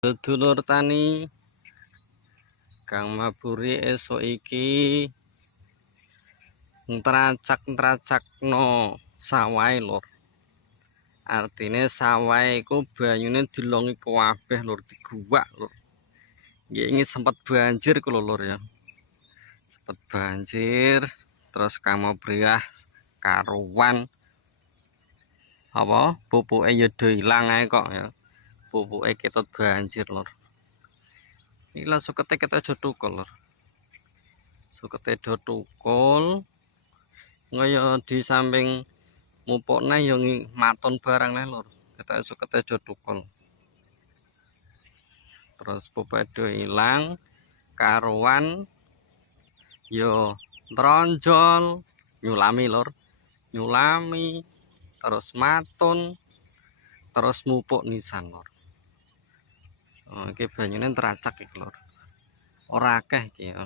Sedulur tani kang maburi esuk iki ntracak-ntracakno sawahe lur. Artine sawahe iku banyune dilongi kabeh lur, diguwak lur. Nggih ini sempat banjir kulo lur ya. Sempat banjir terus kamu briah karuan apa pupuke ya do ilang ae kok ya. Pupuke ketut banjir lur. Iki lah sukete kita aja tukul lur. Sukete do tukul ngaya di samping mupukne yo maton barang le lur. Kita sukete aja tukul. Terus pupuke do ilang karuan yo tronjol nyulami lur. Nyulami terus matun terus mupuk nisan lur. Oh, iki banyune ntracak iki lur. Ora akeh iki ya.